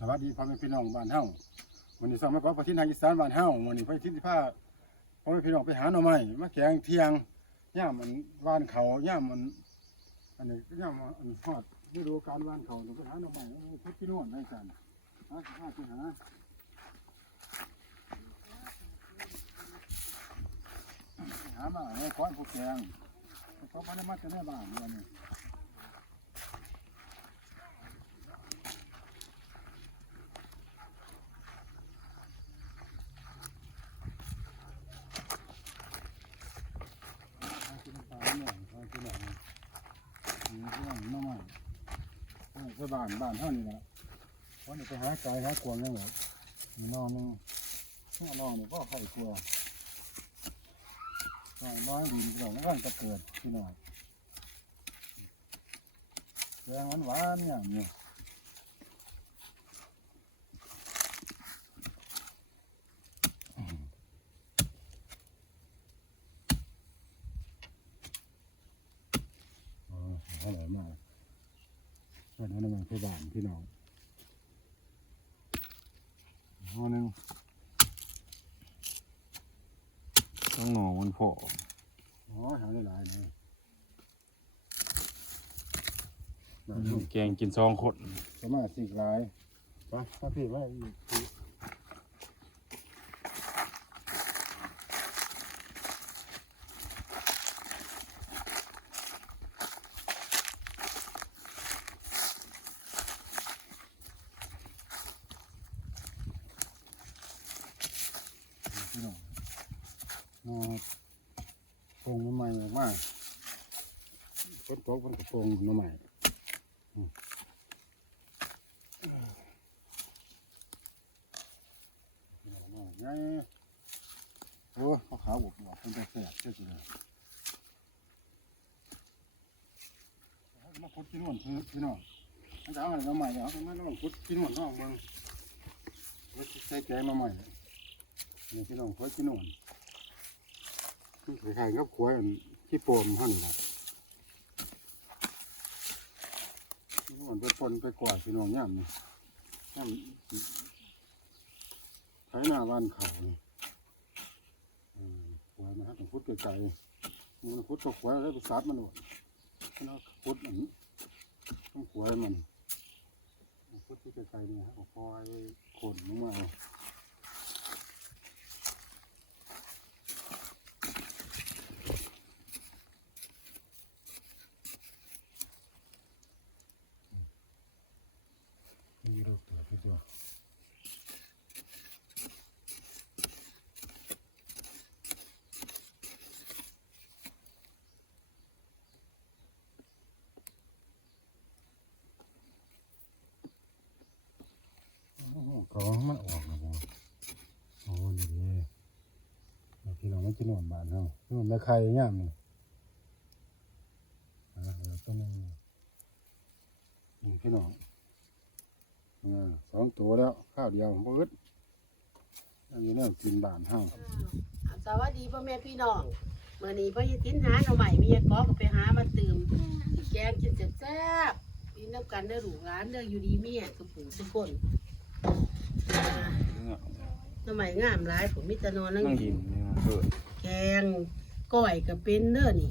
สวัสดีพ่อแม่พี่น้องบ้านเฮาวันนี้สองมาขอประทินทางอีสานบ้านเฮาวันนี้ประทินที่พาพ่อแม่พี่น้องไปหาหน่อไม้มาแกงเที่ยงย่ามมันว่านเขาย่ามมันอันนี้ย่ามอันฮอดฤดูการว่านเขาต้องไปหาหน่อไม้พุทธพี่โน่นให้กันหาสิหาสิหาหามาให้ก้อนผู้แกงเขาบ้านมาจะแม่บ้านเนี่ยนี่ เอากินปลาเนี่ยเอากินอะ ไปบ้านบ้านเท่านี้นะเพราะนี่ไปหาไก่หากวงยังไงมีนอนนึงนอนนอนก็ไข่กลัวนอนน้อยวินเดี๋ยวมันก็เกิดพี่น้อยแรงหวานหวานๆเนี่ยนี่อ๋ออร่อยมาก เป็นอันนั้นไปบ้านพี่น้องเอาหนึ่งต้องหนอมันโผล่อ๋อหาได้หลายเลยแกงกินซองขดประมาณสี่หลายไปถ้าพี่ว่าอีกทีพี่น้องมาปรุงน้ำใหม่มากฝน ตกมันก็ปรุงน้ำใหม่ไงโอ้เขาขาวบวกบวกเป็นแต่แสบเชื่อจริงเลยมาพุดกินหมดพี่น้องอันจะเอาอะไรมาใหม่เดี๋ยวเขามาลองพุดกินหมดน้องเบิ่งไว้ใส่แกงมาใหม่เนี่ยพี่น้องพุดกินหมดคล้ายๆกับขวายที่โปมหั่นนะกินหมด ไปปนไปกวาดพี่น้องย่ำนี่ย่ำไถหน้าบ้านเขานี่ขวายนะฮะต้องพุดไกลๆมันพุดตกขวายแล้วไปซัดมันหมดมันเอาพุดอันนี้ต้องขวายมันพุดที่ไกลๆเนี่ยเอาคอยขนลงมาเอานี่รูปตัวที่ตัว ก็มันออกนะบ่โอ้นี่เด้เอาพี่น้องมันจะนอนบ้านเฮานี่มันไม่ใครย่ามนี่อ่าแล้วก็นี่นี่พี่น้องอ่าสองตัวแล้วข้าวเดียวบ่อึดอันนี้แนวกินบ้านเฮาอ่าสวัสดีพ่อแม่พี่น้องเมื่อนี้พ่อยิทินหาหน่อใหม่มียกอก็ไปหามาตื่มแกงกินแซ่บๆพี่น้ำกันได้อลูกร้านเด้ออยู่ดีเมียสุขุมสุขคน อ่าหน่อใหม่งามหลายผมมิตรนอนนั่งนั่งอยิยู่นนี่มาเกิดแกงก้อยกับเป็นเด้อนี่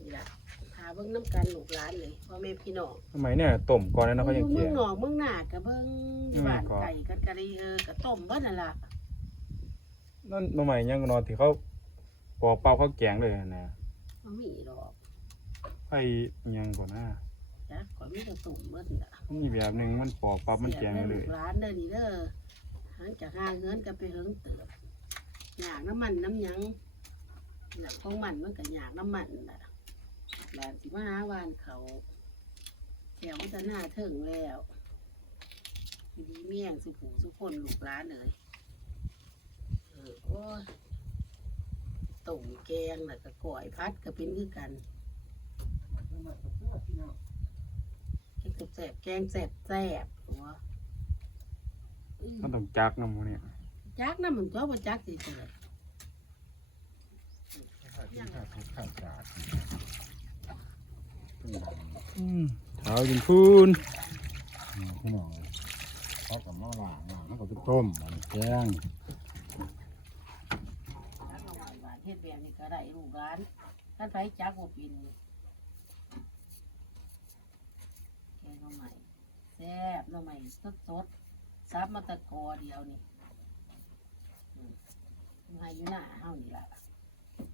นี่ล่ะหาเบิ่งน้ำกันลูกร้านเลยพ่อแม่พี่น้องทำไมเนี่ยต้มก่อนแล้วนะเขายังเมืเกีอยงงหนองเมืองหน้ากับเบิ่งอืม บ้านก็ไก่กันกะรีเออกับต้มเบิ่นั่นล่ะนั่นทำไมยังนอนที่เขาปอกเป่าเขาแกงเลยนะบ่มีดอกไฟยังก่อนนะ จ้ะข่อยมีแต่ต้มเบิ่นล่ะนี่แบบหนึงมันปอกปั๊บมันแกงเลย ร้านเด้อนี่เด้อหางจากห้างเงินก็ไปเฮิงเติบอยากน้ำมันน้ำหยังหนังของมันมันก็อยากน้ำมันล่ะหลานสิมาหาวานเขาแถวมันจะหน้าถึงแล้วอยู่ดีเมี่ยงสุผูสุคนลูกร้านเลยเออโอ้ยต้มแกงแล้วก็ก่อยพัดก็เป็นคือกันแกง แสบๆแกงแสบแสบๆหัวอื้อมันต้องจักน้ำมันเนี่ยจักน้ำมันก็บ่จักสิเกิดข้าวข้าวจาดเท้าจนพูนพี่น้องขเขากับมาล้างล้างเขาก็ไปต้มมันแกงถ้าเราหวานหวานเฮ็ดแบบนี้ก็ได้ลูกร้านท่านไผจักบ่ปิน แกงหน่แซ่บหน่อไม้สดสดซับมาตะกอเดียวนี่มาอยู่หน้าเฮานี่ล่ะ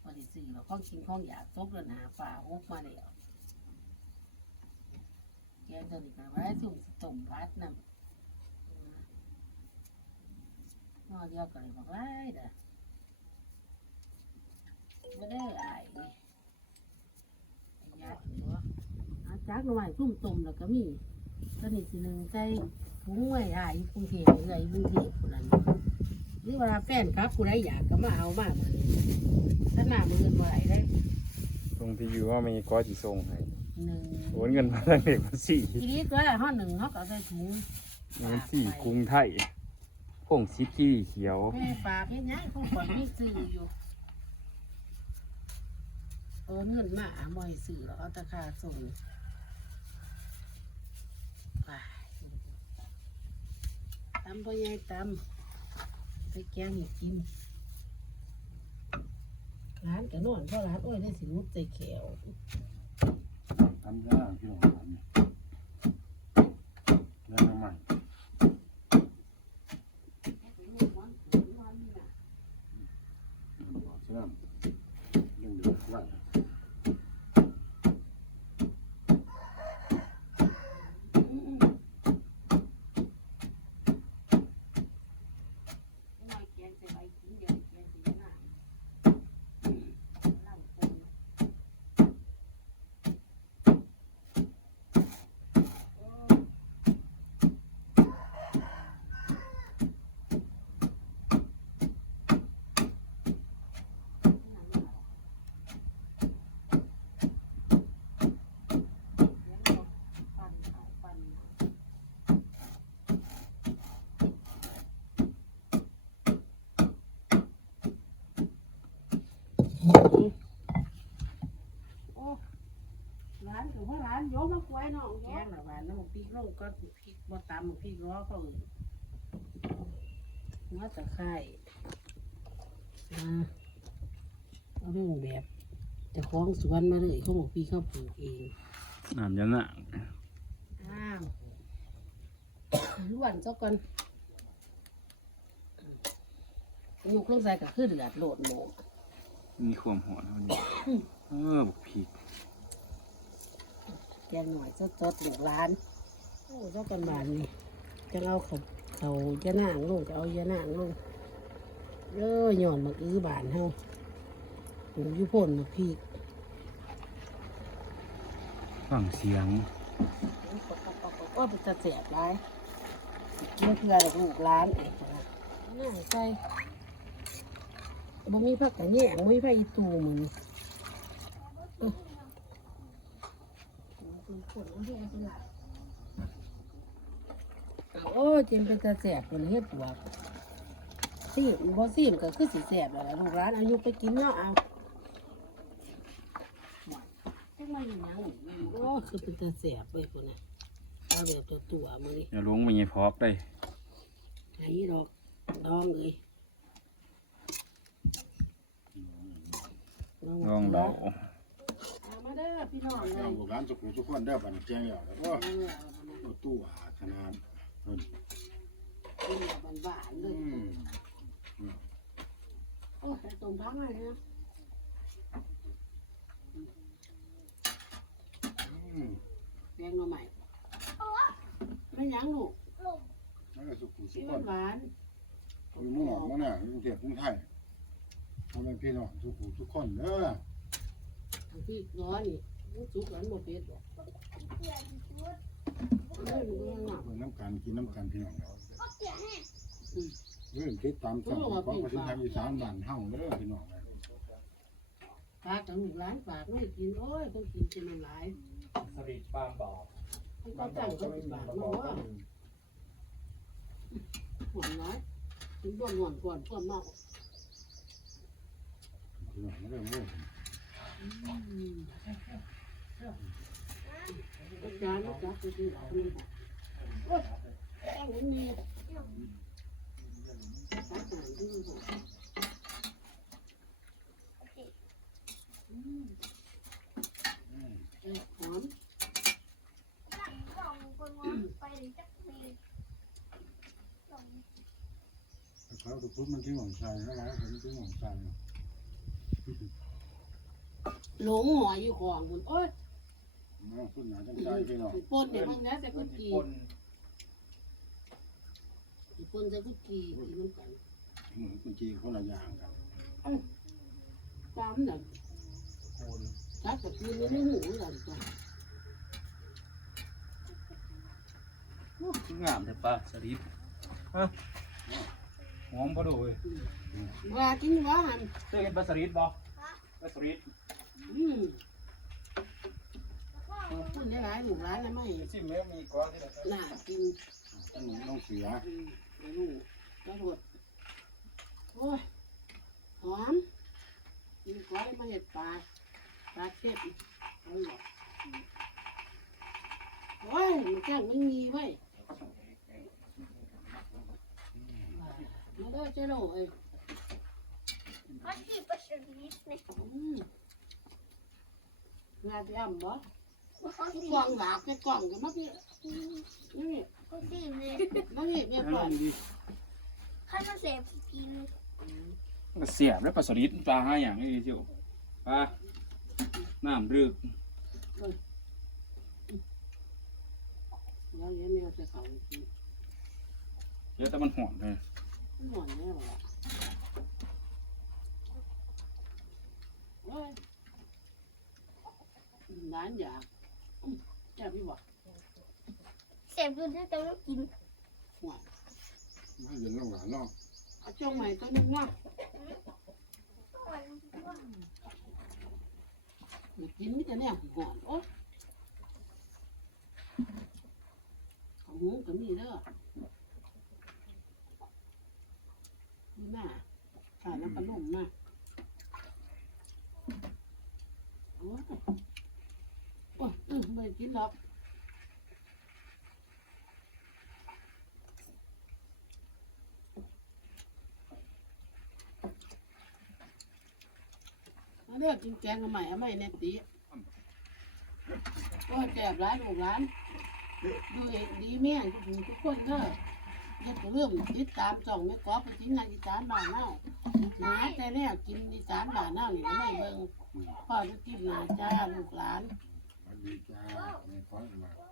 พอได้ซื้อแล้วของกินข้องอยากตกแล้วหนาป่าอุกมาแล้วแกงตัวนี้ก็ไว้สุ่มต้มพัดน้ำหม้อเดียวก็เลยบอกไล่เด้อไม่ได้อายนี่ไอ้ยัก ษ์เหรออาจักหน่อยซุ่มตุ่มแล้วก็มีตอนนี้สิหนึ่งใจถุงไว้อายอยู่กรุงเทพเลยกรุงเทพคนนั้นหรือว่าแฟนครับผู้ใดอยากก็มาเอามาเหมือนถ้าหน้ามือเงินบ่ไหลได้ตรงที่อยู่ว่ามีก้อยสิส่งให้หนึ่งโอนเงินมาทางเด็กมาสี่ทีนี้ก็ห้อหนึ่งเขาก็เอาใส่ถุงเงินสี่กรุงไทยพงซิกี้เขียวแม่ฝากให้ยังเขาขวัญไม่ซื้ออยู่โอนเงินมาบ่ให้ซื้อแล้วเอาแตะค่าส่งไป ตำพ่อใหญ่ตำไปแกงให้กินร้านก็นอนพ่อร้านโอ้ยได้สิมุกใจแขวทำย่างพี่น้องทำนี่ยเรื่องใหม่นบอกเชื่อมยังเหลือไว้ ร้านกับว่าร้านโยมมาควยน้องแกงละหวานน้ำพริกลงก็พริกบ่ตำพริกร้อเขาอื่นหัวตะไคร้อ่าเอาเรื่องแบบเจะคล้าของสวนมาเลยเขาบอกพี่เขาปลูกเอง น้ำยันน่ะอ้าวล้วนเจ้าก่อนอยู่เครื่องใส่ก็คือเดือดโหลดหมูมีความหอมมันเออบักพริก แกงหน่อยสดๆหนึ่งล้านโอ้เจ้ากันบานนี่จะเอาเขาเขายะนางลงจะเอายะนางลงเอ้ยหย่อนมาอื้อบานเฮาปลูกอยุพ่นมาพี่ฟังเสียงโอ้เป็นตะเสียบร้ายกินเพื่อลูกร้านเองนะน่าใจบ่มีผักกะแยงบ่มีผักอีตู เหมือนโอ้จิมเป็นตะเสียบเป็นเฮ็ดปวกซีมบ่ซีมก็คือสิเสียบแล้วล่ะลูกร้านเอายุไปกินเนาะเอาจังมาอยู่หยังโอ้คือเป็นตะเสียบไปพุ่นน่ะเอาแบบตัวตัวๆมื้อนี้อย่าลงมาเงี้ยพอบได้ไอ้ดอกดองเอ้ยลองเราเอามาเด้อพี่น้องเลเอายลูกหลานสุขุมทุกคนเด้อบัดนแกงแล้วโอ้เออโหตู้หาขนาดเพิ่นเอามาเป็นแบบหวานๆเลอืยมโอ้ยตรงพักเลยนะอืมแดงหน่อใหม่ไม่ยั้งลูกแล้วก็สุขุมทุที่กคมันนหวานอยู่เมืองนอกมาเนี่ยอยู่กรุงเทพกรุงไทยทำให้พี่น้องสุขุมทุกคนเด้อ ทางที่ร้อนนี่มันสุกร้อนหมดเป็ดบอกเออดูยังหนักเบิ่งน้ำกันกินน้ำกันพี่น้องเราเรื่องคิดตามสั่งของประเทศไทยอีสานบ้านเฮาเด้อพี่น้องเด้อฝากถึงหนึ่งล้านฝากไม่กินโอ้ยต้องกินเป็นน้ำลายสลิดบางบ่อให้เขาตั้งเขาเป็นบาทเนาะหวานน้อยถึงบ่นหวานก่อนก่อนมาก พี่น้องเด้อเด้ออา จารย์อาจารย์ไปดูเอาเลยโอ้ยแกงนนี่ตัดหางดูหน่อยอืมเออหอมเขาจะพูดมันกินของชายนะนะผมกินของชาย หลงหอยอยู่ของคุณโอ้ยน้องคุณหนาจังใจพี่น้องปนเนี่ยบางนะแต่กุกีปนแต่กุกีกินน้ำกันเหมือนคุณจีคนละอย่างกันตามน่ะถ้าจะกินไม่หูกันจ้ะงามแต่ปลาสลิดฮะหอมพอดูเว้ยว่ากินว่าหันเคยเห็นปลาสลิดบ่ปลาสลิด อืมพูดได้หลายหนูหลายแล้วไม่ชิมแล้วมีก้อนที่ไหนน่ากินต้องเสียอืมไม่รู้กระโดดโอ้ยหอมกินก้อยมาเห็ดปลาปลาเช็ดเอาหรอโอ้ยมันแจ้งไม่มีเว้ยมาเด้อเจ้าโลเอ้ยอืม งานที่อ่ำบ่กล่องหลากในกล่องกันมาพี่นี่มาพี่เรียบร้อยมันก็เสียบแล้วปลาสลิดปลาห้าอย่างนี่เจียวปลาน้ำรึกแล้วเลี้ยงแมวจะเขาเดี๋ยแต่มันหอมเลยหอนแน่บ่ล่ะโอ้ย ร้านอยากอืมแจ่พี่บอกเสียบดูได้แต่ว่ากินหวานไม่เย็นแล้วหวานเนาะเอาช่วงใหม่ตัวนึงว่ากินมิแต่เนี่ยหอนโอ้ยของหูก็มีเด้อนี่น่ะขาดน้ำปลาลุ่มมาโอ้ยโอืมไม่กินหรอกมาเลือกกินแกงกันใหม่เอาใหม่เนตีก็แจบร้านลูกร้าน ดูเองดีแม่งทุกทุกคนเด้อเฮ็ดเรื่องติดตามช่องแม่ก๊อไปกินงงานอีสานบ้านเฮาหาแต่แนวกินอีสานบ้านเฮานี่ก็ไม่เบิ่งพ่อจะกินหนาจ้าลูกหลาน ดีจ้าในคอนมา